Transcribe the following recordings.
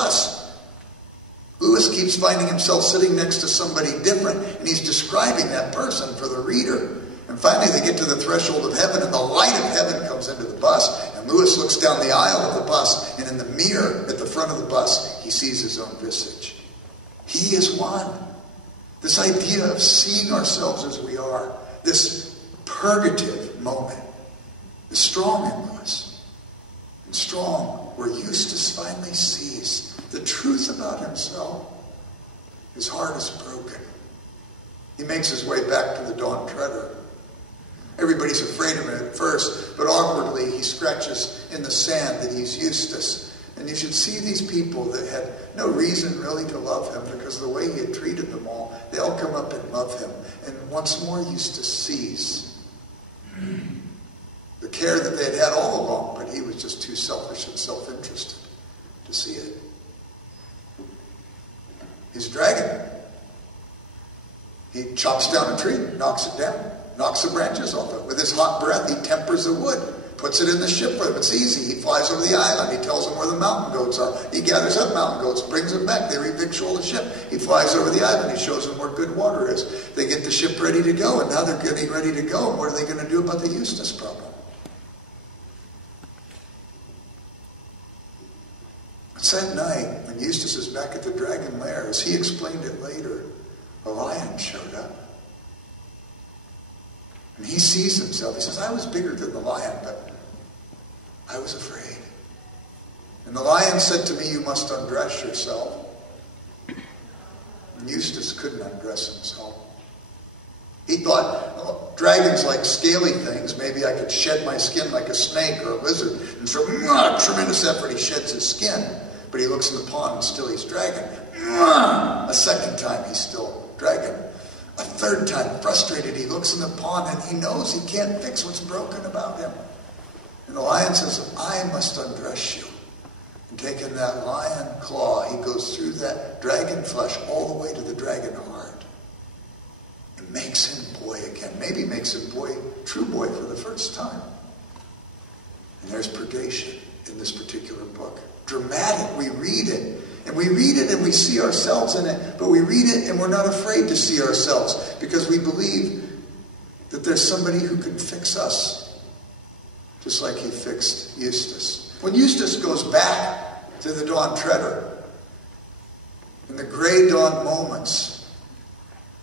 bus. Lewis keeps finding himself sitting next to somebody different, and he's describing that person for the reader. And finally they get to the threshold of heaven, and the light of heaven comes into the bus, and Lewis looks down the aisle of the bus, and in the mirror at the front of the bus, he sees his own visage. He is one. This idea of seeing ourselves as we are, this purgative moment, is strong in Lewis. And strong where Eustace finally sees the truth about himself. His heart is broken. He makes his way back to the Dawn Treader. Everybody's afraid of him at first, but awkwardly he scratches in the sand that he's Eustace. And you should see these people that had no reason really to love him because of the way he had treated them all. They all come up and love him. And once more Eustace sees the care that they had had all along, but he was just too selfish and self-interested to see it. His dragon. He chops down a tree, knocks it down, knocks the branches off it. With his hot breath, he tempers the wood, puts it in the ship for them. It's easy. He flies over the island. He tells them where the mountain goats are. He gathers up mountain goats, brings them back. They revictual the ship. He flies over the island. He shows them where good water is. They get the ship ready to go, and now they're getting ready to go. And what are they going to do about the Eustace problem? It's that night when Eustace is back at the dragon lair, as he explained it later, a lion showed up. And he sees himself. He says, I was bigger than the lion, but I was afraid. And the lion said to me, you must undress yourself. And Eustace couldn't undress himself. He thought, oh, dragons like scaly things. Maybe I could shed my skin like a snake or a lizard. And so, tremendous effort, he sheds his skin. But he looks in the pond and still he's dragon. A second time, he's still dragon. A third time, frustrated, he looks in the pond and he knows he can't fix what's broken about him. And the lion says, I must undress you. And taking that lion claw, he goes through that dragon flesh all the way to the dragon heart. And makes him boy again. Maybe makes him boy, true boy for the first time. And there's purgation in this particular book. Dramatic. We read it. And we read it and we see ourselves in it. But we read it and we're not afraid to see ourselves because we believe that there's somebody who can fix us. Just like he fixed Eustace. When Eustace goes back to the Dawn Treader, in the gray dawn moments,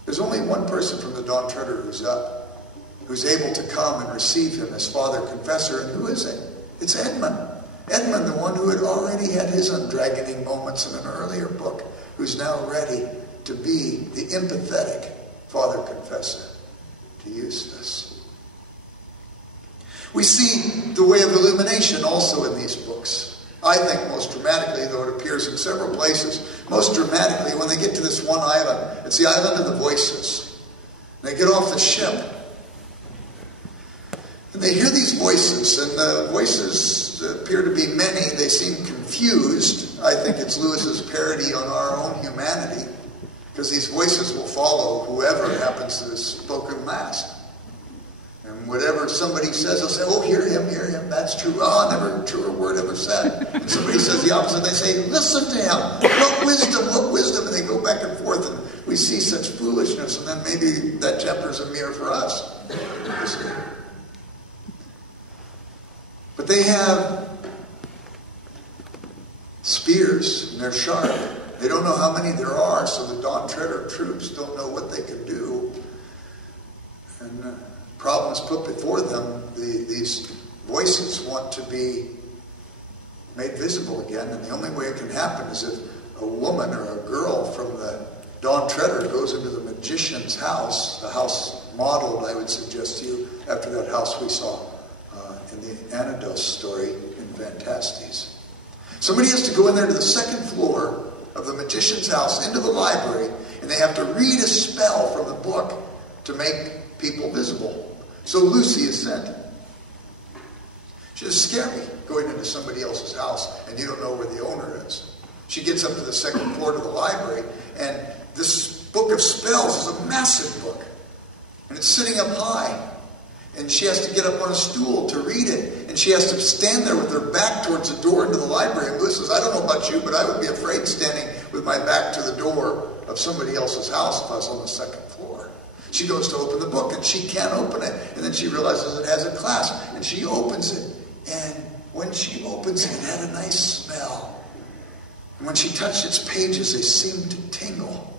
there's only one person from the Dawn Treader who's up, who's able to come and receive him as Father Confessor. And who is it? It's Edmund. Edmund, the one who had already had his undragoning moments in an earlier book, who's now ready to be the empathetic Father Confessor to Eustace. We see the way of illumination also in these books. I think most dramatically, though it appears in several places, most dramatically when they get to this one island. It's the island of the voices. They get off the ship. And they hear these voices, and the voices appear to be many. They seem confused. I think it's Lewis's parody on our own humanity, because these voices will follow whoever happens to have spoken last. And whatever somebody says, they'll say, oh, hear him, that's true. Oh, never truer word ever said. And somebody says the opposite, they say, listen to him. What wisdom. And they go back and forth, and we see such foolishness, and then maybe that chapter is a mirror for us. But they have spears, and they're sharp. They don't know how many there are, so the Dawn Treader troops don't know what they can do. And problems put before them, these voices want to be made visible again, and the only way it can happen is if a woman or a girl from the Dawn Treader goes into the magician's house, a house modeled, I would suggest to you, after that house we saw in the Anados story in Phantastes. Somebody has to go in there to the second floor of the magician's house, into the library, and they have to read a spell from the book to make people visible. So Lucy is sent. She's scary going into somebody else's house and you don't know where the owner is. She gets up to the second floor to the library, and this book of spells is a massive book. And it's sitting up high. And she has to get up on a stool to read it. And she has to stand there with her back towards the door into the library. And Lewis says, I don't know about you, but I would be afraid standing with my back to the door of somebody else's house if I was on the second floor. She goes to open the book and she can't open it. And then she realizes it has a clasp. And she opens it. And when she opens it, it had a nice smell. And when she touched its pages, they seemed to tingle.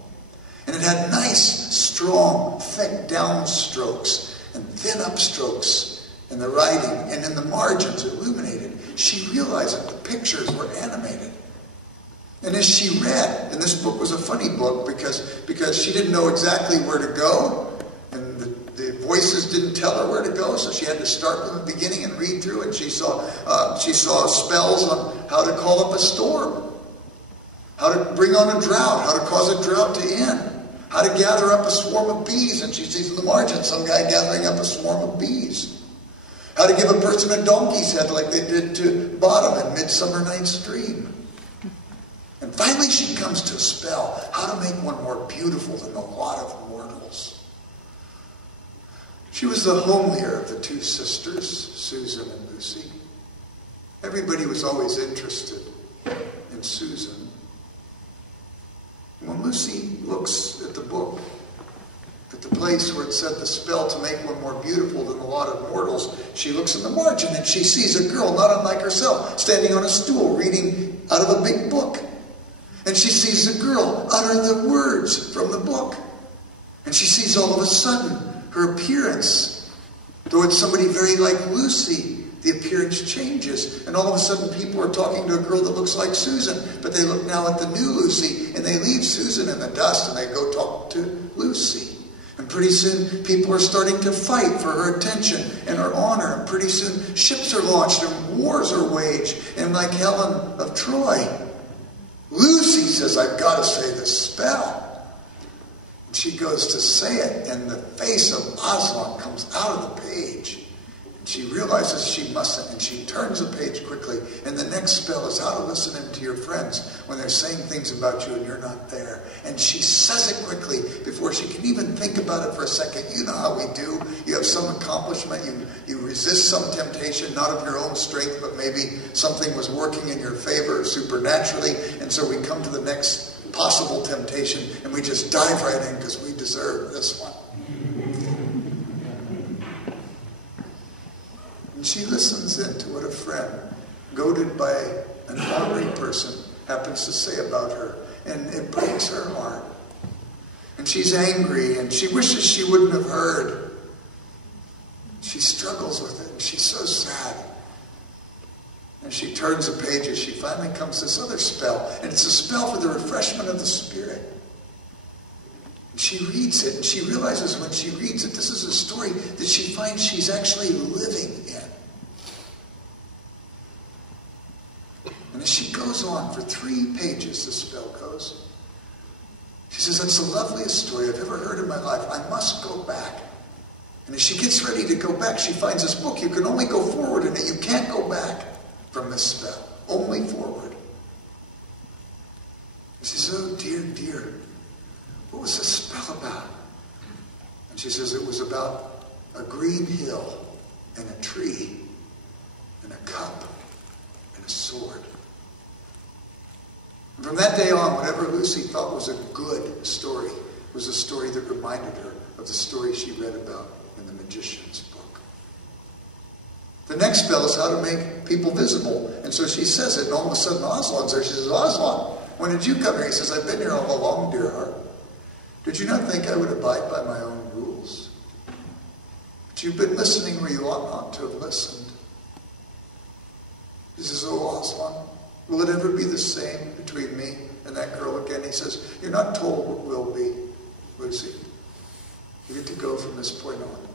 And it had nice, strong, thick down strokes and thin upstrokes in the writing, and in the margins illuminated. She realized that the pictures were animated. And as she read, and this book was a funny book because she didn't know exactly where to go, and the voices didn't tell her where to go, so she had to start from the beginning and read through it. She saw spells on how to call up a storm, how to bring on a drought, how to cause a drought to end, how to gather up a swarm of bees, and she sees in the margin some guy gathering up a swarm of bees. How to give a person a donkey's head like they did to Bottom in Midsummer Night's Dream. And finally she comes to a spell, how to make one more beautiful than the lot of mortals. She was the homelier of the two sisters, Susan and Lucy. Everybody was always interested in Susan. When Lucy looks at the book, at the place where it said the spell to make one more beautiful than the lot of mortals, she looks in the margin and she sees a girl not unlike herself, standing on a stool reading out of a big book. And she sees a girl utter the words from the book. And she sees all of a sudden her appearance. Though it's somebody very like Lucy, the appearance changes. And all of a sudden people are talking to a girl that looks like Susan, but they look now at the new Lucy, and they leave Susan in the dust and they go talk to Lucy. And pretty soon people are starting to fight for her attention and her honor. And pretty soon ships are launched and wars are waged. And like Helen of Troy, Lucy says, I've got to say this spell. And she goes to say it, and the face of Aslan comes out of the page. She realizes she mustn't, and she turns the page quickly. And the next spell is how to listen in to your friends when they're saying things about you and you're not there. And she says it quickly before she can even think about it for a second. You know how we do. You have some accomplishment. You resist some temptation, not of your own strength, but maybe something was working in your favor supernaturally. And so we come to the next possible temptation, and we just dive right in because we deserve this one. And she listens in to what a friend, goaded by an honoring person, happens to say about her. And it breaks her heart. And she's angry, and she wishes she wouldn't have heard. She struggles with it, and she's so sad. And she turns the pages. She finally comes to this other spell. And it's a spell for the refreshment of the spirit. And she reads it, and she realizes when she reads it, this is a story that she finds she's actually living in. And as she goes on for 3 pages, the spell goes. She says, that's the loveliest story I've ever heard in my life. I must go back. And as she gets ready to go back, she finds this book. You can only go forward in it. You can't go back from this spell. Only forward. She says, oh dear, dear. What was this spell about? And she says, it was about a green hill and a tree and a cup and a sword. And from that day on, whatever Lucy thought was a good story was a story that reminded her of the story she read about in the magician's book. The next spell is how to make people visible. And so she says it, and all of a sudden Aslan's there. She says, Aslan, when did you come here? He says, I've been here all along, dear heart. Did you not think I would abide by my own rules? But you've been listening where you ought not to have listened. He says, oh, Aslan, will it ever be the same between me and that girl again? He says, you're not told what will be, Lucy. You get to go from this point on.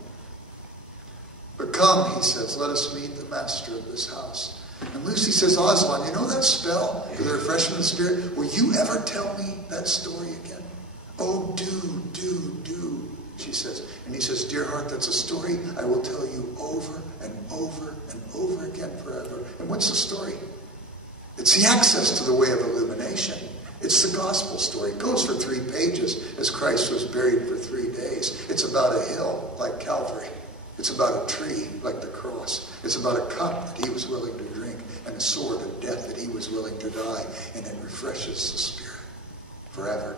But come, he says, let us meet the master of this house. And Lucy says, Aslan, you know that spell for the refreshment of the spirit? Will you ever tell me that story again? Oh, do, she says. And he says, dear heart, that's a story I will tell you over and over and over again forever. And what's the story? It's the access to the way of illumination. It's the gospel story. It goes for 3 pages as Christ was buried for 3 days. It's about a hill like Calvary. It's about a tree like the cross. It's about a cup that he was willing to drink and a sword of death that he was willing to die. And it refreshes the spirit forever.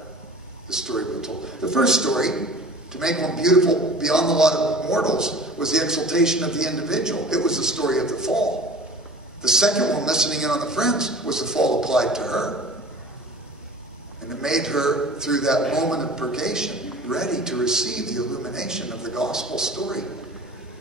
The story we're told. The first story, to make one beautiful beyond the lot of mortals, was the exaltation of the individual. It was the story of the fall. The second one, listening in on the friends, was the fall applied to her. And it made her, through that moment of purgation, ready to receive the illumination of the gospel story.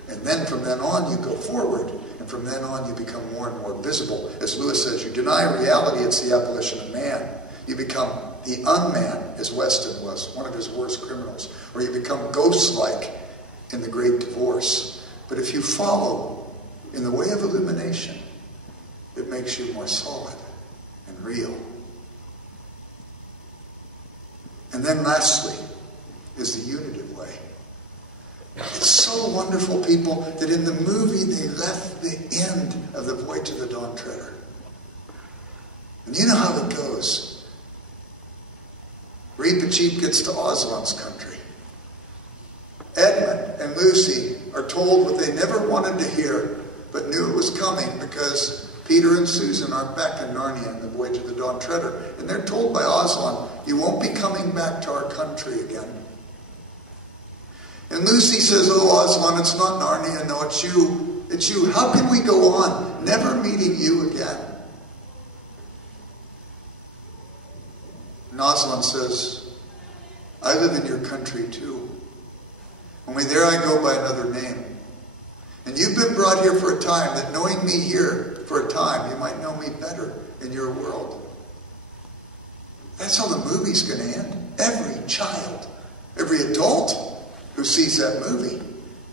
And then from then on you go forward. And from then on you become more and more visible. As Lewis says, you deny reality, it's the abolition of man. You become the unman, as Weston was, one of his worst criminals. Or you become ghost-like in the great divorce. But if you follow in the way of illumination, it makes you more solid and real. And then lastly is the unitive way. It's so wonderful, people, that in the movie they left the end of The Voyage of the Dawn Treader. And you know how it goes. Reepicheep gets to Aslan's country. Edmund and Lucy are told what they never wanted to hear, but knew it was coming because Peter and Susan are back in Narnia in The Voyage of the Dawn Treader. And they're told by Aslan, you won't be coming back to our country again. And Lucy says, oh, Aslan, it's not Narnia. No, it's you. It's you. How can we go on, never meeting you again? And Aslan says, I live in your country too. Only there I go by another name. And you've been brought here for a time, that knowing me here for a time, you might know me better in your world. That's how the movie's going to end. Every child, every adult who sees that movie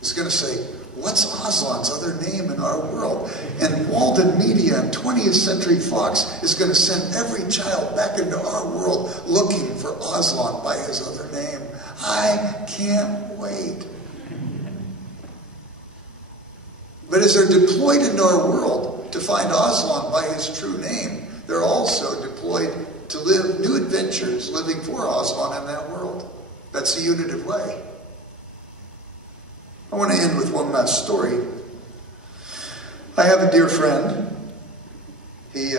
is going to say, what's Aslan's other name in our world? And Walden Media and 20th Century Fox is going to send every child back into our world looking for Aslan by his other name. I can't wait. But as they're deployed into our world to find Aslan by his true name, they're also deployed to live new adventures living for Aslan in that world. That's the unitive way. I want to end with one last story. I have a dear friend. He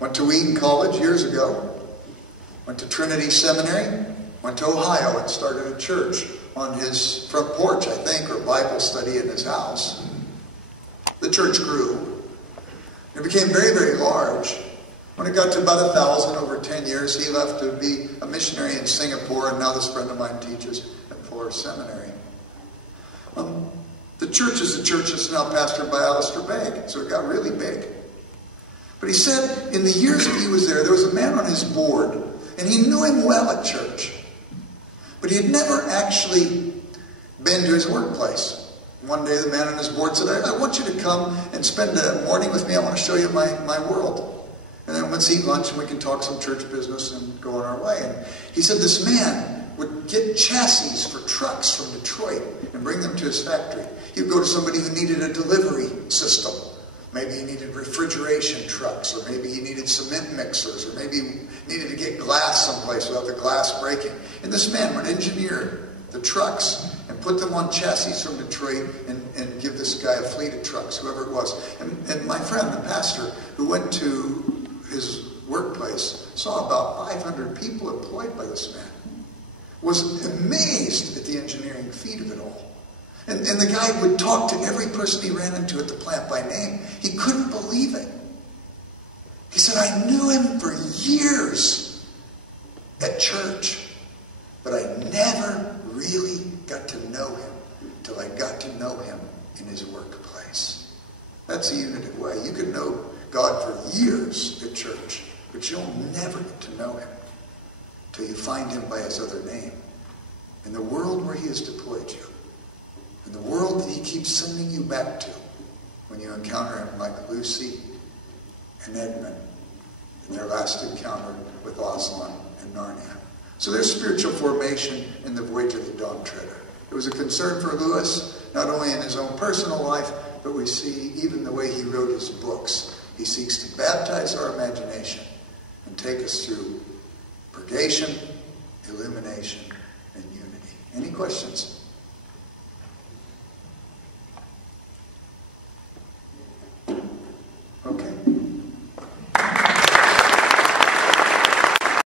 went to Wheaton College years ago, went to Trinity Seminary, went to Ohio and started a church on his front porch, I think, or Bible study in his house. The church grew. It became very, very large. When it got to about 1,000 over 10 years, he left to be a missionary in Singapore, and now this friend of mine teaches at Fuller Seminary. The church is a church that's now pastored by Alistair Begg, so it got really big. But he said in the years that he was there was a man on his board, and he knew him well at church. But he had never actually been to his workplace. One day the man on his board said, I want you to come and spend a morning with me. I want to show you my world. And then let's eat lunch and we can talk some church business and go on our way. And he said this man would get chassis for trucks from Detroit and bring them to his factory. He would go to somebody who needed a delivery system. Maybe he needed refrigeration trucks, or maybe he needed cement mixers, or maybe he needed to get glass someplace without the glass breaking. And this man would engineer the trucks and put them on chassis from Detroit and give this guy a fleet of trucks, whoever it was. And my friend, the pastor, who went to his workplace, saw about 500 people employed by this man, was amazed at the engineering feat of it all. And the guy would talk to every person he ran into at the plant by name. He couldn't believe it. He said, I knew him for years at church, but I never really got to know him till I got to know him in his workplace. That's the unitive way. You can know God for years at church, but you'll never get to know him till you find him by his other name. In the world where he has deployed you, in the world that he keeps sending you back to, when you encounter him like Lucy and Edmund in their last encounter with Aslan and Narnia. So there's spiritual formation in The Voyage of the Dawn Treader. It was a concern for Lewis, not only in his own personal life, but we see even the way he wrote his books. He seeks to baptize our imagination and take us through purgation, illumination, and unity. Any questions?